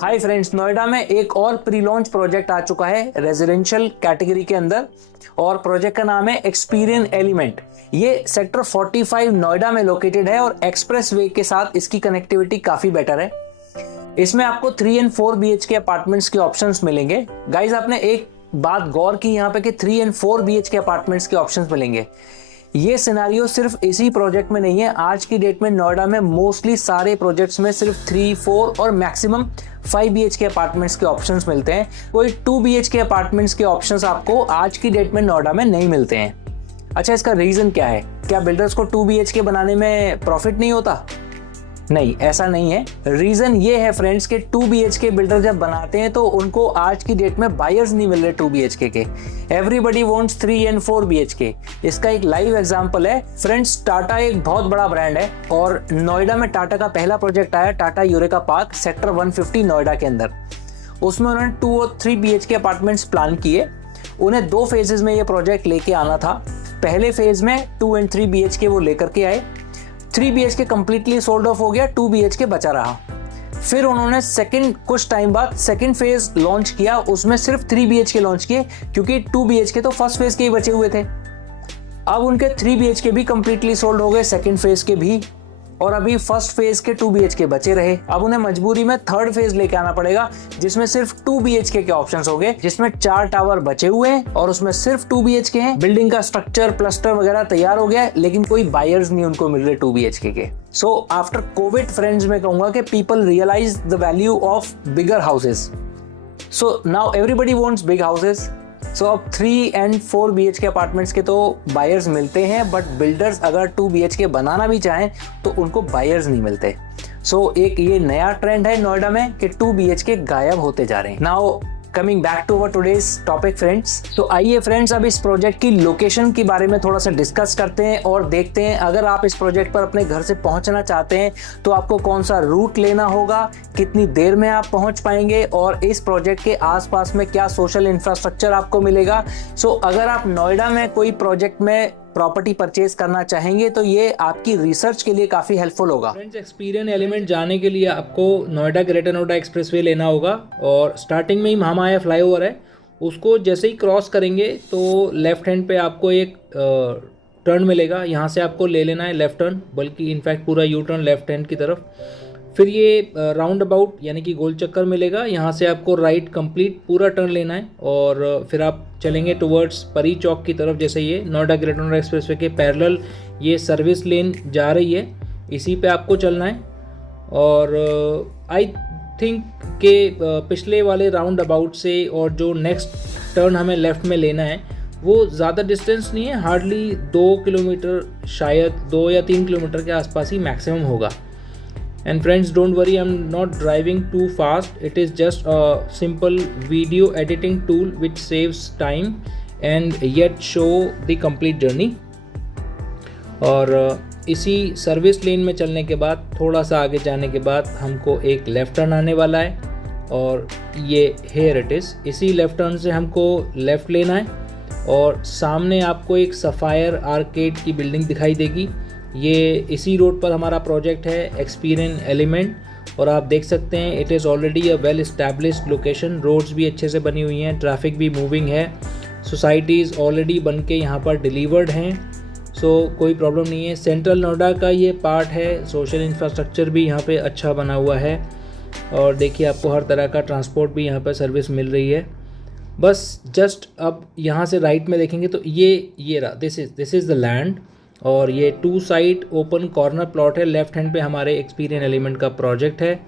Hi friends, Noida में एक और प्री लॉन्च प्रोजेक्ट आ चुका है रेजिडेंशियल कैटेगरी के अंदर और प्रोजेक्ट का नाम है एक्सपीरियन एलिमेंट। ये सेक्टर 45 नोएडा में लोकेटेड है और एक्सप्रेस वे के साथ इसकी कनेक्टिविटी काफी बेटर है। इसमें आपको 3 एंड 4 BHK अपार्टमेंट्स के ऑप्शंस मिलेंगे। गाइज, आपने एक बात गौर की यहाँ पे कि 3 एंड 4 BHK अपार्टमेंट्स के ऑप्शंस मिलेंगे। ये सिनेरियो सिर्फ इसी प्रोजेक्ट में नहीं है। आज की डेट में नोएडा में मोस्टली सारे प्रोजेक्ट्स में सिर्फ 3, 4 और मैक्सिमम 5 BHK अपार्टमेंट्स के ऑप्शंस मिलते हैं। कोई 2 BHK अपार्टमेंट्स के ऑप्शंस आपको आज की डेट में नोएडा में नहीं मिलते हैं। अच्छा, इसका रीजन क्या है? क्या बिल्डर्स को 2 BHK बनाने में प्रॉफिट नहीं होता? नहीं, ऐसा नहीं है। रीजन ये है फ्रेंड्स कि 2 BHK बिल्डर जब बनाते हैं तो उनको आज की डेट में बायर्स नहीं मिल रहे 2 BHK के। Everybody wants 3 and 4 BHK। इसका एक लाइव एग्जांपल है फ्रेंड्स। टाटा एक बहुत बड़ा ब्रांड है और नोएडा में टाटा का पहला प्रोजेक्ट आया, Tata eureka park sector 150 Noida के अंदर। उसमें उन्होंने 2 और 3 BHK अपार्टमेंट्स प्लान किए। उन्हें 2 फेजेस में ये प्रोजेक्ट लेके आना था। पहले फेज में 2 एंड 3 BHK वो लेकर के आए। 3 BHK कंप्लीटली सोल्ड ऑफ हो गया, 2 BHK बचा रहा। फिर उन्होंने कुछ टाइम बाद सेकंड फेज लॉन्च किया। उसमें सिर्फ 3 BHK लॉन्च किए क्योंकि 2 BHK तो फर्स्ट फेज के ही बचे हुए थे। अब उनके 3 BHK भी कंप्लीटली सोल्ड हो गए, सेकंड फेज के भी, और अभी फर्स्ट फेज के 2 BHK बचे रहे। अब उन्हें मजबूरी में थर्ड फेज लेके आना पड़ेगा जिसमें सिर्फ 2 BHK के ऑप्शंस हो गए, जिसमें 4 टावर बचे हुए हैं और उसमें सिर्फ 2 BHK हैं। बिल्डिंग का स्ट्रक्चर, प्लास्टर वगैरह तैयार हो गया है, लेकिन कोई बायर्स नहीं उनको मिल रहे 2 BHK के। सो आफ्टर कोविड फ्रेंड्स, मैं कहूंगा कि people realize the value of bigger houses. So now everybody wants big houses. So अब 3 एंड 4 BHK अपार्टमेंट्स के तो बायर्स मिलते हैं, बट बिल्डर्स अगर 2 BHK बनाना भी चाहें तो उनको बायर्स नहीं मिलते। सो एक ये नया ट्रेंड है नोएडा में कि 2 BHK गायब होते जा रहे हैं। Now coming back to our today's topic friends. तो आइए फ्रेंड्स, अब इस प्रोजेक्ट की लोकेशन के बारे में थोड़ा सा डिस्कस करते हैं और देखते हैं अगर आप इस प्रोजेक्ट पर अपने घर से पहुंचना चाहते हैं तो आपको कौन सा रूट लेना होगा, कितनी देर में आप पहुंच पाएंगे और इस प्रोजेक्ट के आसपास में क्या सोशल इंफ्रास्ट्रक्चर आपको मिलेगा। सो अगर आप नोएडा में कोई प्रोजेक्ट में प्रॉपर्टी परचेज करना चाहेंगे तो ये आपकी रिसर्च के लिए काफ़ी हेल्पफुल होगा। फ्रेंड्स, एक्सपीरियन एलिमेंट जाने के लिए आपको नोएडा ग्रेटर नोएडा एक्सप्रेसवे लेना होगा और स्टार्टिंग में ही महामाया फ्लाईओवर है, उसको जैसे ही क्रॉस करेंगे तो लेफ्ट हैंड पे आपको एक टर्न मिलेगा। यहाँ से आपको ले लेना है लेफ्ट टर्न, बल्कि इनफैक्ट पूरा यू टर्न लेफ्ट हैंड की तरफ। फिर ये राउंड अबाउट यानी कि गोल चक्कर मिलेगा। यहाँ से आपको राइट कंप्लीट पूरा टर्न लेना है और फिर आप चलेंगे टुवर्ड्स परी चौक की तरफ। जैसे ये नोएडा ग्रेटर नोएडा एक्सप्रेसवे के पैरेलल ये सर्विस लेन जा रही है, इसी पे आपको चलना है। और आई थिंक के पिछले वाले राउंड अबाउट से और जो नेक्स्ट टर्न हमें लेफ़्ट में लेना है वो ज़्यादा डिस्टेंस नहीं है, हार्डली 2 किलोमीटर, शायद 2 या 3 किलोमीटर के आसपास ही मैक्सिमम होगा। And friends, don't worry, I'm not driving too fast. It is just a simple video editing tool which saves time and yet show the complete journey. और इसी service lane में चलने के बाद थोड़ा सा आगे जाने के बाद हमको एक लेफ़्ट टर्न आने वाला है और ये हेयर इट इज़। इसी लेफ़्ट टर्न से हमको लेफ़्ट लेना है और सामने आपको एक सफ़ायर आर्केड की बिल्डिंग दिखाई देगी। ये इसी रोड पर हमारा प्रोजेक्ट है एक्सपीरियन एलिमेंट, और आप देख सकते हैं it is already a well established location. Roads भी अच्छे से बनी हुई हैं, ट्रैफिक भी मूविंग है, सोसाइटीज़ ऑलरेडी बन के यहाँ पर डिलीवर्ड हैं। सो कोई प्रॉब्लम नहीं है। सेंट्रल नोएडा का ये पार्ट है, सोशल इंफ्रास्ट्रक्चर भी यहाँ पे अच्छा बना हुआ है और देखिए आपको हर तरह का ट्रांसपोर्ट भी यहाँ पर सर्विस मिल रही है। बस जस्ट अब यहाँ से राइट में देखेंगे तो ये रहा, दिस इज़ द लैंड और ये 2 साइड ओपन कॉर्नर प्लॉट है। लेफ्ट हैंड पे हमारे एक्सपीरियन एलिमेंट का प्रोजेक्ट है,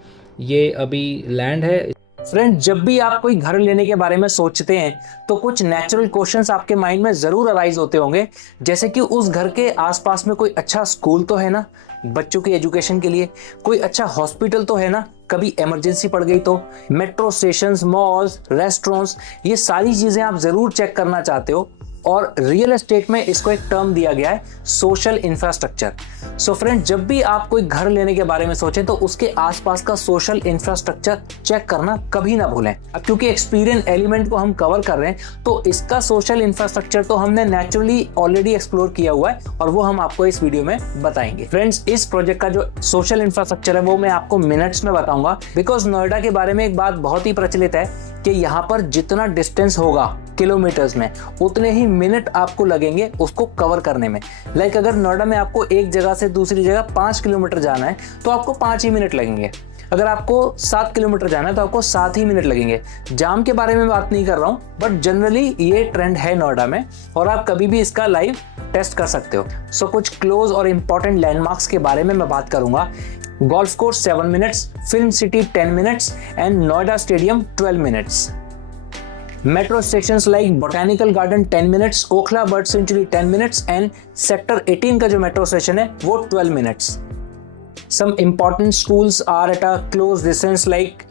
ये अभी लैंड है। फ्रेंड, जब भी आप कोई घर लेने के बारे में सोचते हैं तो कुछ नेचुरल क्वेश्चंस आपके माइंड में जरूर अराइज होते होंगे, जैसे कि उस घर के आसपास में कोई अच्छा स्कूल तो है ना बच्चों की एजुकेशन के लिए, कोई अच्छा हॉस्पिटल तो है ना, कभी इमरजेंसी पड़ गई तो, मेट्रो स्टेशंस, मॉल्स, रेस्टोरेंट्स, ये सारी चीजें आप जरूर चेक करना चाहते हो। और रियल एस्टेट में इसको एक टर्म दिया गया है सोशल इंफ्रास्ट्रक्चर। सो फ्रेंड, जब भी आप कोई घर लेने के बारे में सोचें तो उसके आसपास का सोशल इंफ्रास्ट्रक्चर चेक करना कभी ना भूलें। अब क्योंकि एक्सपीरियंस एलिमेंट को हम कवर कर रहे हैं तो इसका सोशल इंफ्रास्ट्रक्चर तो हमने नेचुरली ऑलरेडी एक्सप्लोर किया हुआ है और वो हम आपको इस वीडियो में बताएंगे। फ्रेंड्स, इस प्रोजेक्ट का जो सोशल इंफ्रास्ट्रक्चर है वो मैं आपको मिनट्स में बताऊंगा, बिकॉज नोएडा के बारे में एक बात बहुत ही प्रचलित है कि यहाँ पर जितना डिस्टेंस होगा किलोमीटर्स में उतने ही मिनट आपको लगेंगे उसको कवर करने में। लाइक अगर नोएडा में आपको एक जगह से दूसरी जगह 5 किलोमीटर जाना है तो आपको 5 ही मिनट लगेंगे। अगर आपको 7 किलोमीटर जाना है तो आपको 7 ही मिनट लगेंगे। जाम के बारे में बात नहीं कर रहा हूँ, बट जनरली ये ट्रेंड है नोएडा में और आप कभी भी इसका लाइव टेस्ट कर सकते हो। सो कुछ क्लोज और इंपॉर्टेंट लैंडमार्क्स के बारे में मैं बात करूंगा। Golf course 7 minutes, film city 10 minutes and Noida stadium 12 minutes. Metro stations like Botanical Garden 10 minutes, Okhla Bird Sanctuary 10 minutes and Sector 18 का जो मेट्रो स्टेशन है वो 12 minutes. Some important schools are at a close distance like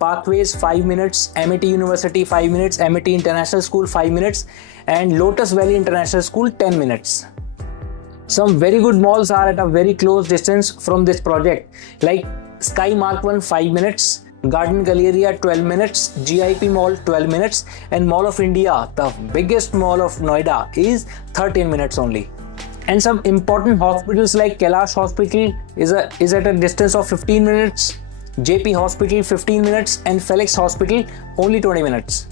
Parkways 5 minutes, MET University 5 minutes, MET International School 5 minutes and Lotus Valley International School 10 minutes. Some very good malls are at a very close distance from this project like Sky Mark 1 5 minutes, Garden Galleria 12 minutes, GIP Mall 12 minutes and Mall of India, the biggest mall of Noida, is 13 minutes only. And some important hospitals like Kailash Hospital is at a distance of 15 minutes, JP Hospital 15 minutes and Felix Hospital only 20 minutes.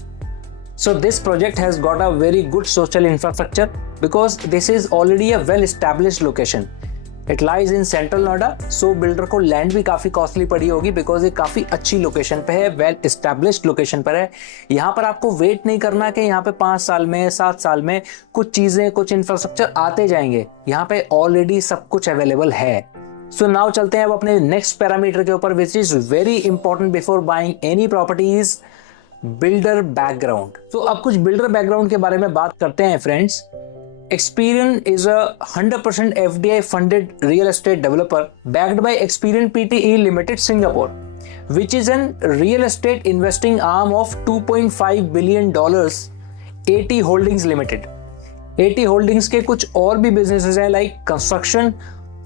So this project has got a very good social infrastructure because this is already a well established location. It lies in central Noida, so builder को land भी काफ़ी costly पड़ी होगी because ये काफ़ी अच्छी location पे है, वेल एस्टैब्लिश्ड लोकेशन पर है। यहाँ पर आपको वेट नहीं करना कि यहाँ पे 5 साल में 7 साल में कुछ चीज़ें कुछ इंफ्रास्ट्रक्चर आते जाएंगे। यहाँ पे ऑलरेडी सब कुछ अवेलेबल है। सो नाउ चलते हैं अब अपने नेक्स्ट पैरामीटर के ऊपर, which is very important before buying any properties, builder background. तो अब कुछ बिल्डर बैकग्राउंड के बारे में बात करते हैं friends. Experian is a 100% FDI funded real estate developer backed by Experian PTE Limited Singapore, which is an real estate investing arm of $2.5 billion 80 Holdings Limited. 80 Holdings के कुछ और भी businesses हैं like construction,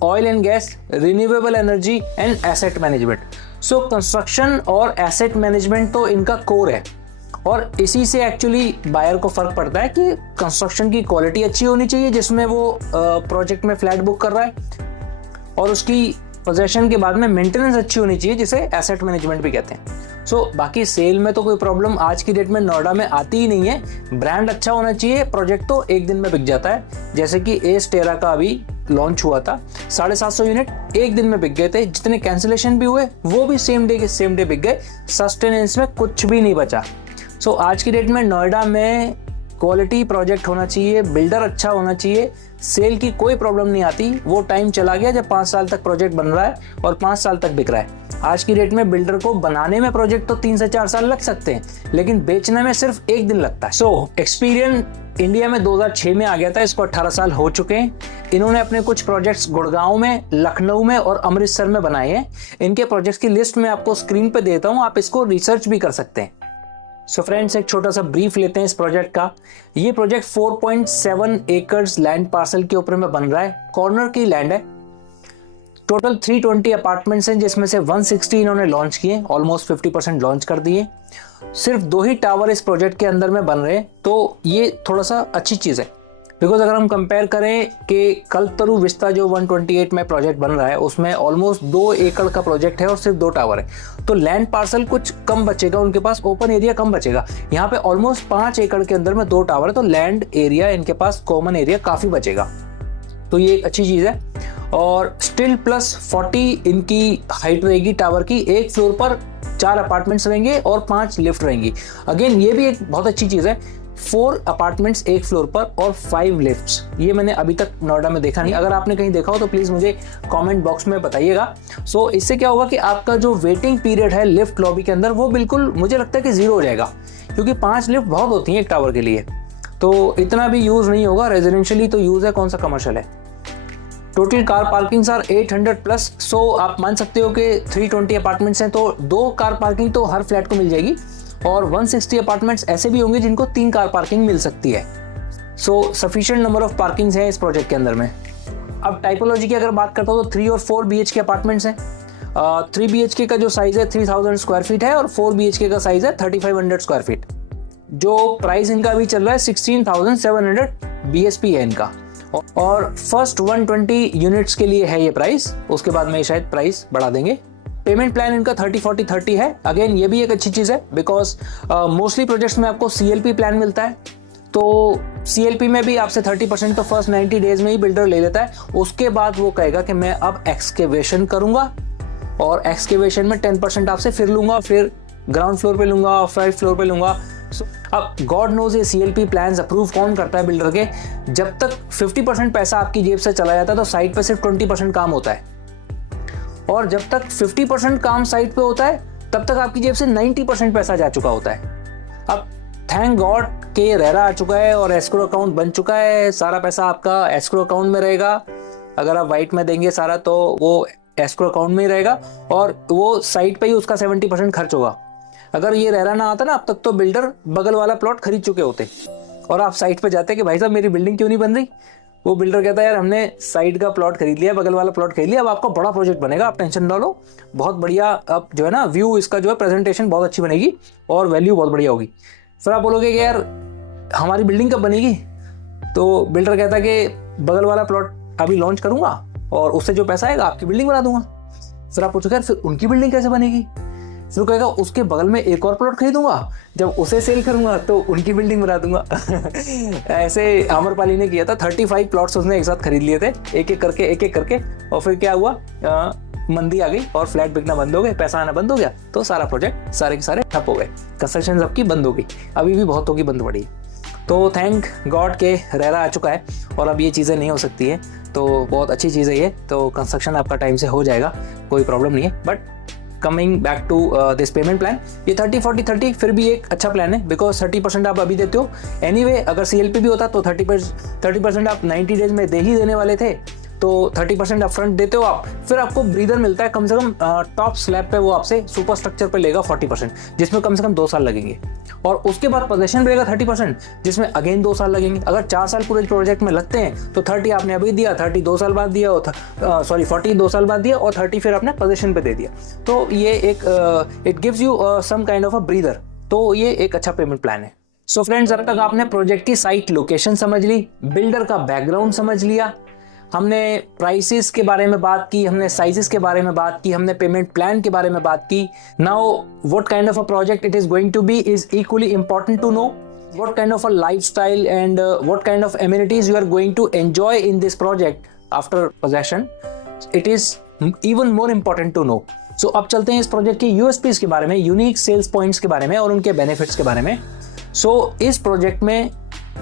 oil and gas, renewable energy and asset management. So construction और asset management तो इनका core है और इसी से एक्चुअली बायर को फर्क पड़ता है कि कंस्ट्रक्शन की क्वालिटी अच्छी होनी चाहिए जिसमें वो प्रोजेक्ट में फ्लैट बुक कर रहा है और उसकी पोजेशन के बाद में मेंटेनेंस अच्छी होनी चाहिए जिसे एसेट मैनेजमेंट भी कहते हैं। सो बाकी सेल में तो कोई प्रॉब्लम आज की डेट में नोएडा में आती ही नहीं है। ब्रांड अच्छा होना चाहिए, प्रोजेक्ट तो एक दिन में बिक जाता है। जैसे कि एस टेरा का अभी लॉन्च हुआ था, 750 यूनिट एक दिन में बिक गए थे। जितने कैंसिलेशन भी हुए वो भी सेम डे बिक गए। सस्टेनेंस में कुछ भी नहीं बचा। सो आज की डेट में नोएडा में क्वालिटी प्रोजेक्ट होना चाहिए, बिल्डर अच्छा होना चाहिए, सेल की कोई प्रॉब्लम नहीं आती। वो टाइम चला गया जब 5 साल तक प्रोजेक्ट बन रहा है और 5 साल तक बिक रहा है। आज की डेट में बिल्डर को बनाने में प्रोजेक्ट तो 3 से 4 साल लग सकते हैं, लेकिन बेचने में सिर्फ 1 दिन लगता है। सो एक्सपीरियन इंडिया में 2006 में आ गया था, इसको 18 साल हो चुके हैं। इन्होंने अपने कुछ प्रोजेक्ट्स गुड़गांव में, लखनऊ में और अमृतसर में बनाए हैं। इनके प्रोजेक्ट्स की लिस्ट मैं आपको स्क्रीन पे देता हूँ, आप इसको रिसर्च भी कर सकते हैं। सो फ्रेंड्स, एक छोटा सा ब्रीफ लेते हैं इस प्रोजेक्ट का। ये प्रोजेक्ट 4.7 एकर्स लैंड पार्सल के ऊपर में बन रहा है। कॉर्नर की लैंड है। टोटल 320 अपार्टमेंट्स हैं जिसमें से 160 इन्होंने लॉन्च किए, ऑलमोस्ट 50% लॉन्च कर दिए। सिर्फ 2 ही टावर इस प्रोजेक्ट के अंदर में बन रहे हैं, तो ये थोड़ा सा अच्छी चीज़ है। बिकॉज अगर हम कंपेयर करें कि कल्पतरु विस्ता जो 128 में प्रोजेक्ट बन रहा है उसमें ऑलमोस्ट 2 एकड़ का प्रोजेक्ट है और सिर्फ 2 टावर है, तो लैंड पार्सल कुछ कम बचेगा, उनके पास ओपन एरिया कम बचेगा। यहाँ पे ऑलमोस्ट 5 एकड़ के अंदर में 2 टावर है, तो लैंड एरिया इनके पास कॉमन एरिया काफ़ी बचेगा, तो ये एक अच्छी चीज़ है। और स्टिल प्लस 40 इनकी हाइट रहेगी टावर की। एक फ्लोर पर 4 अपार्टमेंट्स रहेंगे और 5 लिफ्ट रहेंगी। अगेन ये भी एक बहुत अच्छी चीज़ है। 4 अपार्टमेंट्स एक फ्लोर पर और 5 लिफ्ट्स, ये मैंने अभी तक नोएडा में देखा नहीं। अगर आपने कहीं देखा हो तो प्लीज़ मुझे कमेंट बॉक्स में बताइएगा। सो इससे क्या होगा कि आपका जो वेटिंग पीरियड है लिफ्ट लॉबी के अंदर वो बिल्कुल मुझे लगता है कि 0 हो जाएगा, क्योंकि 5 लिफ्ट बहुत होती हैं एक टावर के लिए, तो इतना भी यूज़ नहीं होगा। रेजिडेंशियली तो यूज़ है, कौन सा कमर्शियल है। Total car parkings are 800 plus. So आप मान सकते हो कि 320 अपार्टमेंट्स हैं तो 2 कार पार्किंग तो हर फ्लैट को मिल जाएगी और 160 अपार्टमेंट्स ऐसे भी होंगे जिनको 3 कार पार्किंग मिल सकती है। सो सफिशिएंट नंबर ऑफ पार्किंग्स हैं इस प्रोजेक्ट के अंदर में। अब टाइपोलॉजी की अगर बात करता हूँ तो 3 और 4 BHK अपार्टमेंट्स हैं। 3 BHK का जो साइज़ है 3000 स्क्वायर फीट है और 4 BHK का साइज़ है 3500 स्क्वायर फीट। जो प्राइस इनका अभी चल रहा है 16,700 BSP है इनका, और फर्स्ट 120 यूनिट्स के लिए है ये प्राइस, उसके बाद में शायद प्राइस बढ़ा देंगे। पेमेंट प्लान इनका 30-40-30 है। अगेन ये भी एक अच्छी चीज़ है बिकॉज मोस्टली प्रोजेक्ट्स में आपको CLP प्लान मिलता है, तो CLP में भी आपसे 30% तो फर्स्ट 90 डेज में ही बिल्डर ले लेता है। उसके बाद वो कहेगा कि मैं अब एक्सकेवेशन करूंगा और एक्सकेवेशन में 10% आपसे फिर लूंगा, फिर ग्राउंड फ्लोर पे लूंगा, 5th फ्लोर पे लूंगा। अब गॉड नोज ये CLP प्लान्स अप्रूव कौन करता है बिल्डर के? जब तक 50% पैसा आपकी जेब से चला जाता है तो साइट पे सिर्फ 20% काम होता है, और जब तक 50% काम साइट पे होता है तब तक आपकी जेब से 90% पैसा जा चुका होता है। अब थैंक गॉड के रेरा आ चुका है और एस्क्रो अकाउंट बन चुका है, सारा पैसा आपका एस्क्रो अकाउंट में रहेगा। अगर आप वाइट में देंगे सारा तो वो एस्क्रो अकाउंट में ही रहेगा और वो साइट पे ही उसका 70% खर्च होगा। अगर ये रेरा ना आता ना अब तक तो बिल्डर बगल वाला प्लॉट खरीद चुके होते, और आप साइट पे जाते कि भाई साहब मेरी बिल्डिंग क्यों नहीं बन रही? वो बिल्डर कहता है यार हमने साइड का प्लॉट खरीद लिया, बगल वाला प्लॉट खरीद लिया, अब आपका बड़ा प्रोजेक्ट बनेगा, आप टेंशन ना लो, बहुत बढ़िया। अब जो है ना व्यू इसका जो है प्रेजेंटेशन बहुत अच्छी बनेगी और वैल्यू बहुत बढ़िया होगी। फिर आप बोलोगे कि यार हमारी बिल्डिंग कब बनेगी? तो बिल्डर कहता है कि बगल वाला प्लॉट अभी लॉन्च करूंगा और उससे जो पैसा आएगा आपकी बिल्डिंग बना दूंगा। फिर आप पूछोगे यार फिर उनकी बिल्डिंग कैसे बनेगी? फिर कहेगा उसके बगल में एक और प्लॉट खरीदूंगा, जब उसे सेल करूंगा तो उनकी बिल्डिंग बना दूंगा। ऐसे आम्रपाली ने किया था, 35 प्लॉट्स उसने एक साथ खरीद लिए थे, एक एक करके, और फिर क्या हुआ, मंदी आ गई और फ्लैट बिकना बंद हो गए, पैसा आना बंद हो गया, तो सारा प्रोजेक्ट सारे के सारे ठप हो गए, कंस्ट्रक्शन सबकी बंद हो गई। अभी भी बहुत होगी बंद पड़ी। तो थैंक गॉड के रेरा आ चुका है और अब ये चीज़ें नहीं हो सकती है, तो बहुत अच्छी चीज़ है ये। तो कंस्ट्रक्शन आपका टाइम से हो जाएगा, कोई प्रॉब्लम नहीं है। But coming back to this payment plan, ये 30-40-30 फिर भी एक अच्छा प्लान है बिकॉज 30% आप अभी देते हो एनीवे। अगर CLP भी होता तो 30% आप 90 डेज में दे ही देने वाले थे, तो 30% अपफ्रंट देते हो आप, फिर आपको ब्रीदर मिलता है कम से कम। टॉप स्लैब पे वो आपसे सुपर स्ट्रक्चर पे लेगा 40%, जिसमें कम से कम 2 साल लगेंगे, और उसके बाद पोजेशन रहेगा 30%, जिसमें अगेन 2 साल लगेंगे। अगर 4 साल पूरे प्रोजेक्ट में लगते हैं तो 30 आपने अभी दिया, 30 2 साल बाद दिया, 40 2 साल बाद दिया, और 30 फिर आपने पोजेशन पे दे दिया। तो ये एक it gives you some kind of a breather, तो ये एक अच्छा पेमेंट प्लान है। सो फ्रेंड्स, अब तक आपने प्रोजेक्ट की साइट लोकेशन समझ ली, बिल्डर का बैकग्राउंड समझ लिया, हमने प्राइसेस के बारे में बात की, हमने साइजेस के बारे में बात की, हमने पेमेंट प्लान के बारे में बात की। Now what kind of a project it is going to be is equally important to know. What kind of a lifestyle and what kind of amenities you are going to enjoy in this project after possession, it is even more important to know. So अब चलते हैं इस project के USPs के बारे में, unique sales points के बारे में और उनके बेनिफिट्स के बारे में। सो इस प्रोजेक्ट में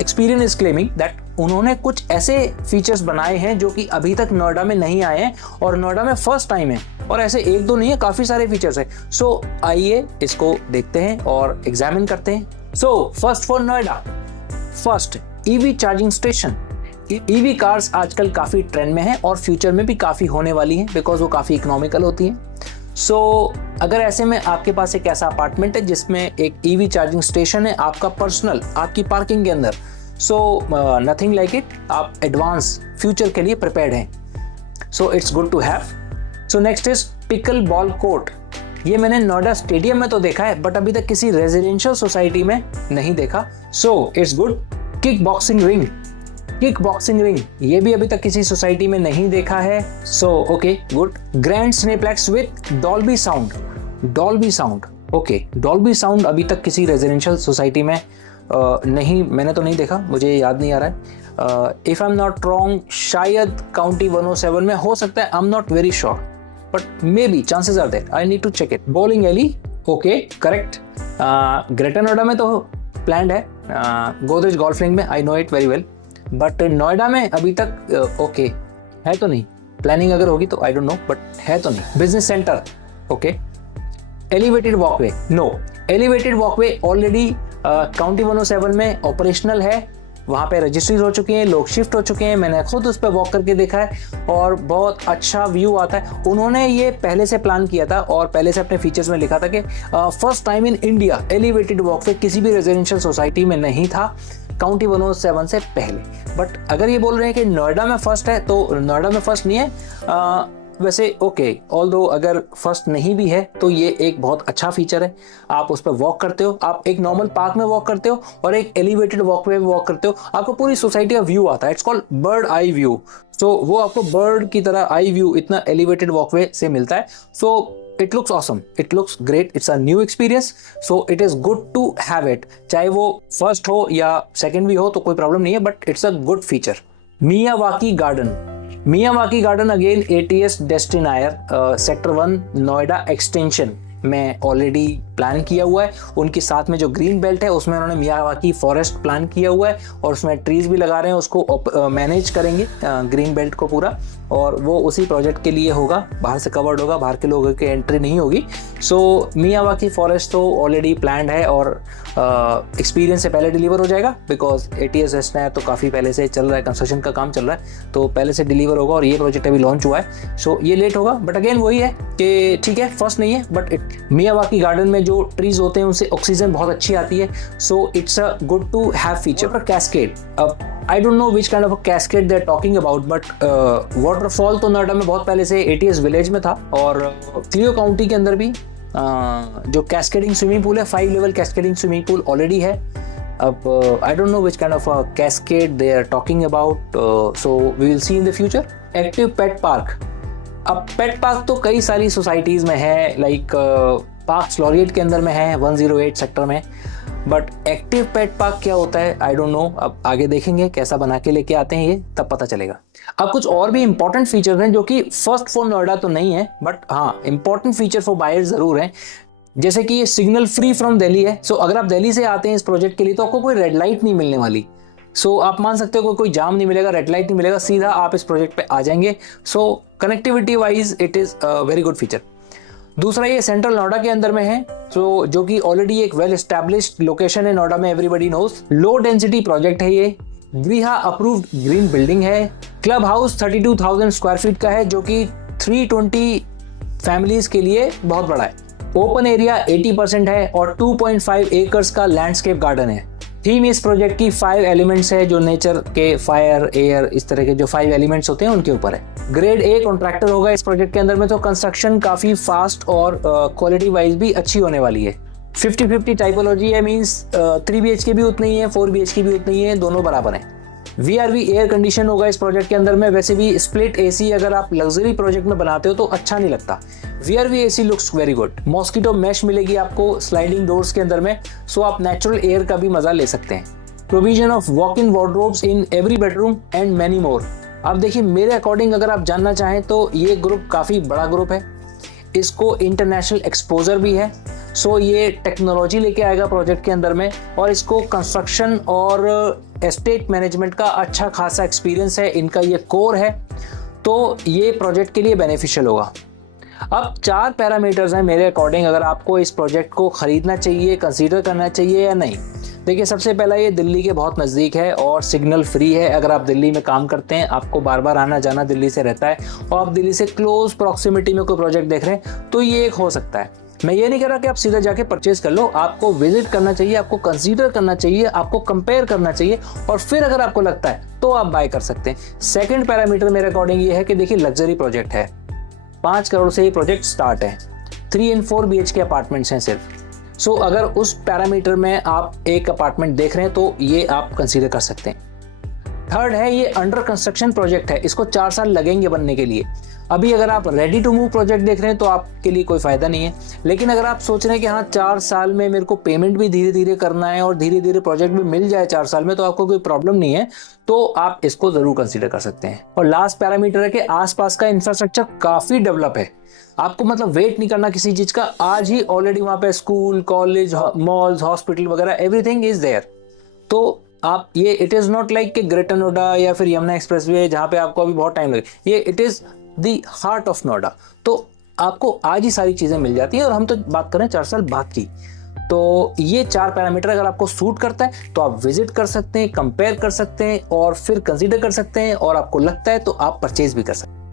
एक्सपीरियंस इज क्लेमिंग दैट उन्होंने कुछ ऐसे फीचर्स बनाए हैं जो कि अभी तक नोएडा में नहीं आए हैं और नोएडा में फर्स्ट टाइम है, और ऐसे एक दो नहीं है, काफी सारे फीचर्स है। सो आइए इसको देखते हैं और एग्जामिन करते हैं। So first for Noida, first EV charging station. EV cars आजकल काफी ट्रेंड में है और फ्यूचर में भी काफी होने वाली हैं बिकॉज वो काफी इकोनॉमिकल होती हैं। सो अगर ऐसे में आपके पास एक ऐसा अपार्टमेंट है जिसमें एक EV चार्जिंग स्टेशन है आपका पर्सनल, आपकी पार्किंग के अंदर, सो नथिंग लाइक इट, आप एडवांस फ्यूचर के लिए प्रिपेयर्ड हैं। So it's good to have. So next is pickleball court. ये मैंने नोएडा स्टेडियम में तो देखा है बट अभी तक किसी रेजिडेंशियल सोसाइटी में नहीं देखा। सो it's good. Kick boxing ring, kick boxing ring ये भी अभी तक किसी सोसाइटी में नहीं देखा है। So okay good. Grand cineplex with Dolby sound, Dolby sound, okay Dolby sound अभी तक किसी रेजिडेंशियल सोसाइटी में नहीं, मैंने तो नहीं देखा, मुझे याद नहीं आ रहा है। If I am not wrong शायद काउंटी 107 में हो सकता है, I am not very sure but maybe chances are there, I need to check it. Bowling alley, okay correct. Greater Noida में तो प्लान्ड है, गोदरेज गोल्फ लिंक में, I know it very well, but Noida में अभी तक ओके है तो नहीं, प्लानिंग अगर होगी तो आई डोंट नो बट है तो नहीं। Business centre, okay. Elevated walkway, no, elevated walkway already county 107 में ऑपरेशनल है, वहाँ पे रजिस्ट्रीज हो चुकी हैं, लोग शिफ्ट हो चुके हैं, मैंने खुद उस पर वॉक करके देखा है और बहुत अच्छा व्यू आता है। उन्होंने ये पहले से प्लान किया था और पहले से अपने फीचर्स में लिखा था कि first time in India elevated walkway किसी भी रेजिडेंशियल सोसाइटी में नहीं था। काउंटी 107 से पहले। बट अगर ये बोल रहे हैं कि नोएडा में फर्स्ट है तो नोएडा में फर्स्ट नहीं है। वैसे ओके, ऑल्दो अगर फर्स्ट नहीं भी है तो ये एक बहुत अच्छा फीचर है। आप उस पर वॉक करते हो, आप एक नॉर्मल पार्क में वॉक करते हो और एक एलिवेटेड वॉकवे में वॉक करते हो, आपको पूरी सोसाइटी का व्यू आता है। It's called bird eye view. So वो आपको बर्ड की तरह आई व्यू इतना एलिवेटेड वॉकवे से मिलता है। सो it looks awesome, it looks great, it's a new experience, so it is good to have it। चाहे वो फर्स्ट हो या सेकंड भी हो तो कोई प्रॉब्लम नहीं है, but it's a good feature. Miyawaki garden again ATS Destinaire sector 1 Noida extension में ऑलरेडी प्लान किया हुआ है। उनके साथ में जो ग्रीन बेल्ट है उसमें उन्होंने मियावाकी फॉरेस्ट प्लान किया हुआ है और उसमें ट्रीज भी लगा रहे हैं, उसको मैनेज करेंगे ग्रीन बेल्ट को पूरा, और वो उसी प्रोजेक्ट के लिए होगा, बाहर से कवर्ड होगा, बाहर के लोगों की एंट्री नहीं होगी। सो मियावाकी फॉरेस्ट तो ऑलरेडी प्लान्ड है और एक्सपीरियंस से पहले डिलीवर हो जाएगा, बिकॉज ATS डेस्टिनायर तो काफ़ी पहले से चल रहा है, कंस्ट्रक्शन का काम चल रहा है, तो पहले से डिलीवर होगा और ये प्रोजेक्ट अभी लॉन्च हुआ है। सो ये लेट होगा, बट अगेन वही है कि ठीक है फर्स्ट नहीं है, बट मियावाकी गार्डन में जो ट्रीज होते हैं उनसे ऑक्सीजन बहुत अच्छी आती है। So it's a good to have feature. Cascade, अब I don't know which kind of a cascade they're talking about, but waterfall तो नोएडा में बहुत पहले से ATS विलेज में था, और क्लियो काउंटी के अंदर भी जो कैस्केडिंग स्विमिंग पूल है, 5 level cascading swimming pool already है। अब I don't know which kind of a cascade they are talking about, so we will see in the future। Active pet park, अब पेट park तो कई सारी societies में है, like parks laureate के अंदर में है 108 सेक्टर में, बट एक्टिव पेट पार्क क्या होता है आई डोंट नो। अब आगे देखेंगे कैसा बना के लेके आते हैं ये, तब पता चलेगा। अब कुछ और भी इंपॉर्टेंट फीचर्स हैं जो कि फर्स्ट फॉर नोएडा तो नहीं है, बट हाँ इंपॉर्टेंट फीचर फॉर बायर्स जरूर हैं। जैसे कि ये सिग्नल फ्री फ्रॉम दिल्ली है। सो अगर आप दिल्ली से आते हैं इस प्रोजेक्ट के लिए तो आपको कोई रेड लाइट नहीं मिलने वाली। सो आप मान सकते हो कोई जाम नहीं मिलेगा, रेड लाइट नहीं मिलेगा, सीधा आप इस प्रोजेक्ट पे आ जाएंगे। So connectivity wise it is a very good feature. दूसरा ये सेंट्रल नोएडा के अंदर में है, तो जो कि ऑलरेडी एक वेल एस्टैब्लिश्ड लोकेशन है नोएडा में, everybody knows. Low density project है ये, गृहा अप्रूव्ड ग्रीन बिल्डिंग है। क्लब हाउस 32,000 स्क्वायर फीट का है, जो कि 320 फैमिलीज के लिए बहुत बड़ा है। ओपन एरिया 80% है और 2.5 एकर्स का लैंडस्केप गार्डन है। थीम इस प्रोजेक्ट की 5 एलिमेंट्स है, जो नेचर के फायर, एयर, इस तरह के जो 5 एलिमेंट्स होते हैं उनके ऊपर है। ग्रेड A कॉन्ट्रैक्टर होगा इस प्रोजेक्ट के अंदर में, तो कंस्ट्रक्शन काफ़ी फास्ट और क्वालिटी वाइज भी अच्छी होने वाली है। 50-50 टाइपोलॉजी है, मीन्स 3 BHK भी उतनी ही है, 4 BHK भी उतनी ही है, दोनों बराबर हैं। VRV एयर कंडीशन होगा इस प्रोजेक्ट के अंदर में। वैसे भी स्प्लिट AC अगर आप लग्जरी प्रोजेक्ट में बनाते हो तो अच्छा नहीं लगता। VRV AC looks very good. Mosquito mesh मिलेगी आपको स्लाइडिंग डोर्स के अंदर में, सो आप नेचुरल एयर का भी मजा ले सकते हैं। Provision of walk in wardrobes in every bedroom and many more. अब देखिए मेरे अकॉर्डिंग अगर आप जानना चाहें तो ये ग्रुप काफ़ी बड़ा ग्रुप है, इसको इंटरनेशनल एक्सपोजर भी है। सो ये टेक्नोलॉजी लेके आएगा प्रोजेक्ट के अंदर में, और इसको कंस्ट्रक्शन और एस्टेट मैनेजमेंट का अच्छा खासा एक्सपीरियंस है, इनका ये कोर है, तो ये प्रोजेक्ट के लिए बेनिफिशियल होगा। अब 4 पैरामीटर्स हैं मेरे अकॉर्डिंग अगर आपको इस प्रोजेक्ट को खरीदना चाहिए, कंसीडर करना चाहिए या नहीं। देखिए सबसे पहला ये दिल्ली के बहुत नज़दीक है और सिग्नल फ्री है। अगर आप दिल्ली में काम करते हैं, आपको बार बार आना जाना दिल्ली से रहता है और आप दिल्ली से क्लोज प्रॉक्सिमिटी में कोई प्रोजेक्ट देख रहे हैं, तो ये एक हो सकता है। मैं ये नहीं कह रहा कि आप सीधा जाके परचेज कर लो, आपको विजिट करना चाहिए, आपको कंसीडर करना चाहिए, आपको कंपेयर करना चाहिए, और फिर अगर आपको लगता है तो आप बाय कर सकते हैं। सेकंड पैरामीटर मेरे अकॉर्डिंग ये है कि देखिए लग्जरी प्रोजेक्ट है, 5 करोड़ से ये प्रोजेक्ट स्टार्ट है, 3 and 4 BHK अपार्टमेंट्स हैं सिर्फ। सो अगर उस पैरामीटर में आप एक अपार्टमेंट देख रहे हैं तो ये आप कंसीडर कर सकते हैं। थर्ड है ये अंडर कंस्ट्रक्शन प्रोजेक्ट है, इसको 4 साल लगेंगे बनने के लिए। अभी अगर आप रेडी टू मूव प्रोजेक्ट देख रहे हैं तो आपके लिए कोई फ़ायदा नहीं है, लेकिन अगर आप सोच रहे हैं कि हाँ 4 साल में मेरे को पेमेंट भी धीरे धीरे करना है और धीरे धीरे प्रोजेक्ट भी मिल जाए 4 साल में, तो आपको कोई प्रॉब्लम नहीं है, तो आप इसको ज़रूर कंसीडर कर सकते हैं। और लास्ट पैरामीटर है कि आसपास का इंफ्रास्ट्रक्चर काफ़ी डेवलप है, आपको मतलब वेट नहीं करना किसी चीज़ का, आज ही ऑलरेडी वहाँ पे स्कूल, कॉलेज, मॉल्स, हॉस्पिटल वगैरह एवरीथिंग इज़ देयर। तो आप ये इट इज़ नॉट लाइक कि ग्रेटर नोएडा या फिर यमुना एक्सप्रेसवे जहाँ पे आपको अभी बहुत टाइम लगे, ये it is the heart of Noida. तो आपको आज ही सारी चीज़ें मिल जाती हैं, और हम तो बात करें 4 साल बाद की। तो ये 4 पैरामीटर अगर आपको सूट करता है तो आप विजिट कर सकते हैं, कंपेयर कर सकते हैं और फिर कंसीडर कर सकते हैं, और आपको लगता है तो आप परचेज भी कर सकते हैं।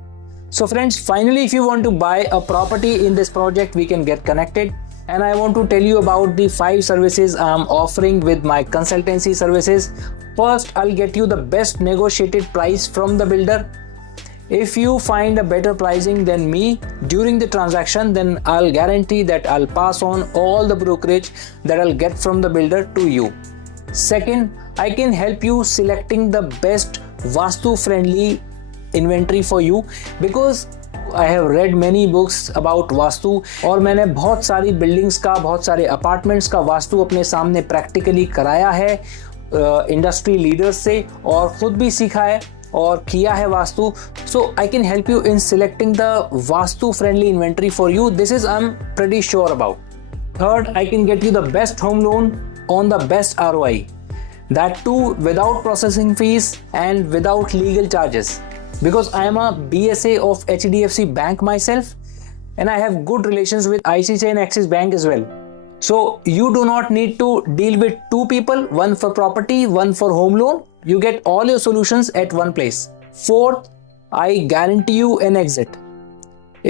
So friends, finally if you want to buy a property in this project, we can get connected. and I want to tell you about the 5 services I'm offering with my consultancy services. First, I'll get you the best negotiated price from the builder. If you find a better pricing than me during the transaction, then I'll guarantee that I'll pass on all the brokerage that I'll get from the builder to you. Second, I can help you selecting the best Vastu friendly inventory for you, because I have read many books about vastu और मैंने बहुत सारी buildings का, बहुत सारे apartments का वास्तु अपने सामने प्रैक्टिकली कराया है इंडस्ट्री लीडर्स से, और खुद भी सीखा है और किया है vastu. So I can help you in selecting the vastu friendly inventory for you. This is I am pretty sure about. Third, I can get you the best home loan on the best ROI, that too without processing fees and without legal charges, because I am a BSA of HDFC Bank myself and I have good relations with ICICI and Axis Bank as well. So you do not need to deal with 2 people, one for property, one for home loan. You get all your solutions at one place. Fourth, I guarantee you an exit.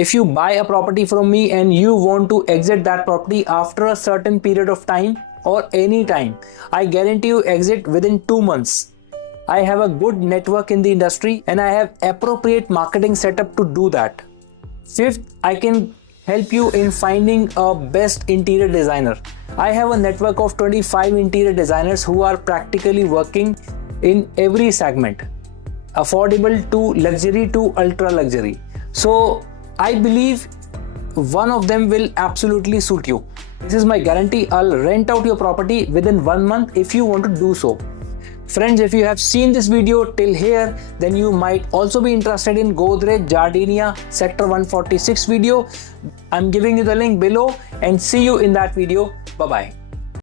If you buy a property from me and you want to exit that property after a certain period of time or any time, I guarantee you exit within 2 months. I have a good network in the industry and I have appropriate marketing setup to do that. Fifth, I can help you in finding a best interior designer. I have a network of 25 interior designers who are practically working in every segment, affordable to luxury to ultra luxury. So I believe one of them will absolutely suit you. This is my guarantee. I'll rent out your property within 1 month if you want to do so. Friends, if you have seen this video till here, then you might also be interested in Godrej Jardiniya Sector 146 video. I'm giving you the link below and see you in that video. Bye-bye.